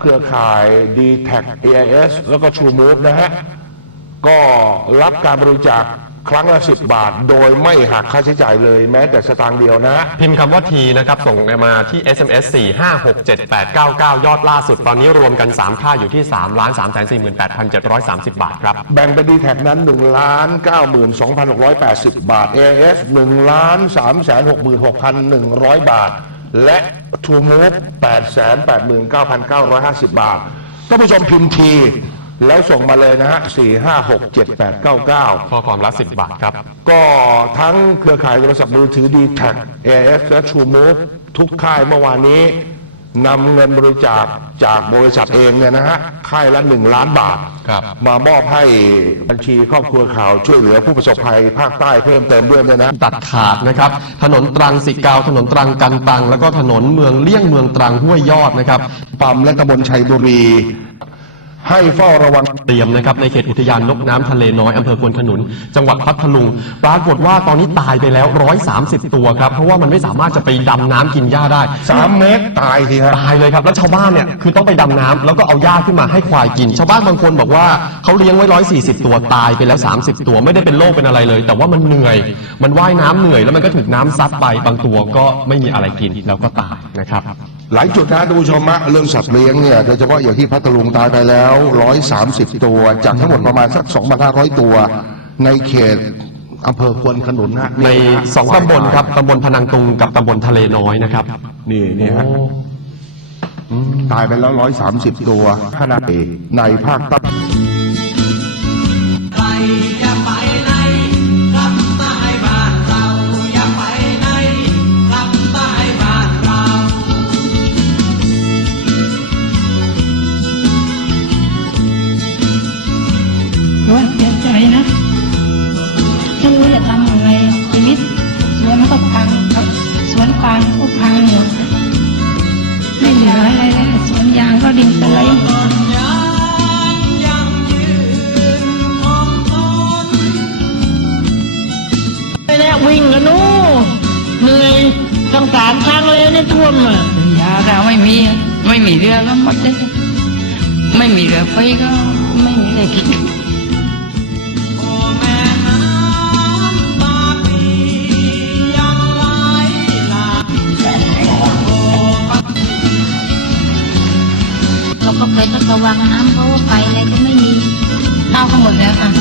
เครือข่าย d t a c AIS แล้วก็ True Move นะฮะ ก็รับการบริจาคครั้งละ 10 บาท โดยไม่หักค่าใช้จ่ายเลยแม้แต่สตางค์เดียวนะฮะพิมพ์คำว่าทีนะครับ ส่งมาที่ SMS 4 5 6 7 8 9 9 ยอดล่าสุดตอนนี้รวมกัน 3 ค่าอยู่ที่ 3 3 4 8 7 3 0 บาทครับ แบ่งเป็นดีแท็นั้น1ล้าน92,680 บาท AIS 1ล้าน366,100 บาท และ True Move 889,950 บาทท่านผู้ชมพิมพ์ที แล้วส่งมาเลยนะฮะ4567899 ข้อความละ 10 บาทครับ ก็ทั้งเครือข่ายโทรศัพท์มือถือ d t a c AIS และ True Move ทุกค่ายเมื่อวานนี้ นำเงินบริจาคจากบริษัทเองเนี่ยนะฮะค่ายละ1ล้านบาท ครับ มามอบให้บัญชีครอบครัวข่าวช่วยเหลือผู้ประสบภัยภาคใต้เพิ่มเติมด้วยเนี่ยนะ ตัดขาดนะครับ ถนนตรังสิกาว ถนนตรังกันตัง แล้วก็ถนนเมืองเลี่ยงเมืองตรังห้วยยอดนะครับ ปั๊มและตำบลชัยบุรี ให้เฝ้าระวังเตรียมนะครับในเขตอุทยานนกน้ำทะเลน้อยอำเภอควนขนุน จังหวัดพัทลุง ปรากฏว่าตอนนี้ตายไปแล้ว 130 ตัวครับ เพราะว่ามันไม่สามารถจะไปดำน้ำกินหญ้าได้ 3 เมตรตายทีครับตายเลยครับ แล้วชาวบ้านเนี่ยคือต้องไปดำน้ำแล้วก็เอาหญ้าขึ้นมาให้ควายกิน ชาวบ้านบางคนบอกว่าเขาเลี้ยงไว้ 140 ตัวตายไปแล้ว 30 ตัวไม่ได้เป็นโรคเป็นอะไรเลย แต่ว่ามันเหนื่อย มันว่ายน้ำเหนื่อยแล้วมันก็ถูกน้ำซัดไปบางตัวก็ไม่มีอะไรกินแล้วก็ตายนะครับ หลายจุดนะดูชมะเรื่องสัตว์เลี้ยงเนี่ยโดยเฉพาะอย่างที่พัทลุงตายไปแล้ว 130 ตัว จากทั้งหมดประมาณสัก 2,500 ตัว ในเขตอำเภอควนขนุนนะในสองตำบลครับตำบลพนังตุงกับตำบลทะเลน้อยนะครับ นี่นี่ฮะตายไปแล้ว 130 ตัวขนาดในภาคใต้ ปาล์มก็พังหมดไม่เหลืออะไรแล้วสวนยางก็ดินสไลด์ต้นยางยังยืนคงทนไปแล้วิ่งกันนู้เหนื่อยตั้งสามครั้งเลยเนี่ยท่วมอะยาเราไม่มี ไม่มีเรือก็หมดเลยไม่มีเรือไฟก็ไม่มีอะไรกิน วังน้ำเพราะว่าไฟอะไรก็ไม่มีข้าวก็หมดแล้วค่ะ